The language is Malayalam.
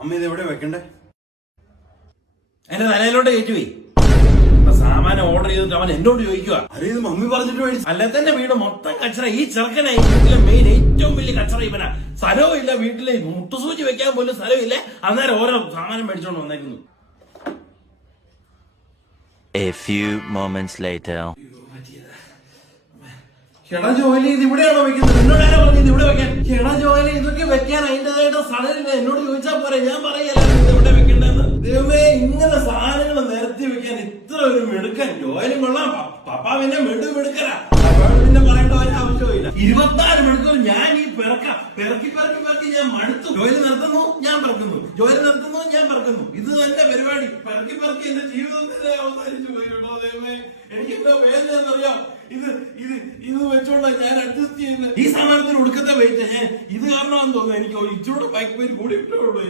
അമ്മ ഇത് എവിടെ വെക്കണ്ടേ? എന്റെ തലയിലോട്ട് കയറ്റുപോയി. സാമാനം ഓർഡർ ചെയ്തിട്ട് അവൻ എന്നോട് ചോദിക്കുക, അരെ ഇത് മമ്മി പറഞ്ഞിട്ട് മേടിച്ചു. അല്ലെ തന്നെ വീട് മൊത്തം കച്ചറ. ഈ ചെറുക്കനെ വീട്ടിലെ മെയിൻ ഏറ്റവും വലിയ കച്ചറ ഇവനാ. സ്ഥലവും ഇല്ല വീട്ടില്, മുട്ടുസൂചി വെക്കാൻ പോലും സ്ഥലമില്ല. അന്നേരം ഓരോ സാമാനം മേടിച്ചോണ്ട് വന്നേക്കുന്നു. A few moments later. എടാ ജോലി ഇത് ഇവിടെയാണോ വെക്കുന്നത്? എന്നോട് ആരാ പറഞ്ഞത് ഇവിടെ വെക്കാൻ? എടാ ജോലി ഇതൊക്കെ വെക്കാൻ അതിന്റേതായിട്ട് സ്ഥലമില്ല. എന്നോട് ചോദിച്ചാൽ പോരെ, ഞാൻ പറയല്ല ഇത് ഇവിടെ വെക്കണ്ടെന്ന്. ദൈവമേ, ഇങ്ങനെ സാധനങ്ങൾ നിരത്തി വെക്കാൻ ഇത്ര ഒരു മിടുക്കൻ. ജോലി കൊള്ളാം, പപ്പ പിന്നെ മിടുക്കനാ. അപ്പോഴും പിന്നെ പറയേണ്ട ഒരു ആവശ്യമില്ല. 24 മണിക്കൂർ ഞാൻ ഈ പെറക്കി ഞാൻ മടുത്തു. ജോലി നിർത്തുന്നു, ഞാൻ പറക്കുന്നു. ജോലി നിർത്തുന്നു, ഞാൻ പറക്കുന്നു. ഇത് തന്നെ പരിപാടി. പെറക്കി എന്റെ ജീവിതം തന്നെ അവസാനിച്ചു പോയി കേട്ടോ ദൈവമേ. എനിക്കെന്താ വേദനയെന്നറിയാം. ഇത് വെച്ചോണ്ടാ ഞാൻ അഡ്ജസ്റ്റ് ചെയ്യുന്നത്. ഈ സാധനത്തിന് ഒടുക്കത്തെ വെയിറ്റ് ഞാൻ ഇത് കാരണമാണെന്ന് തോന്നുന്നു. എനിക്ക് ഇച്ചിരൂടെ ബൈക്ക് പേര് കൂടി ഇട്ടോളൂ.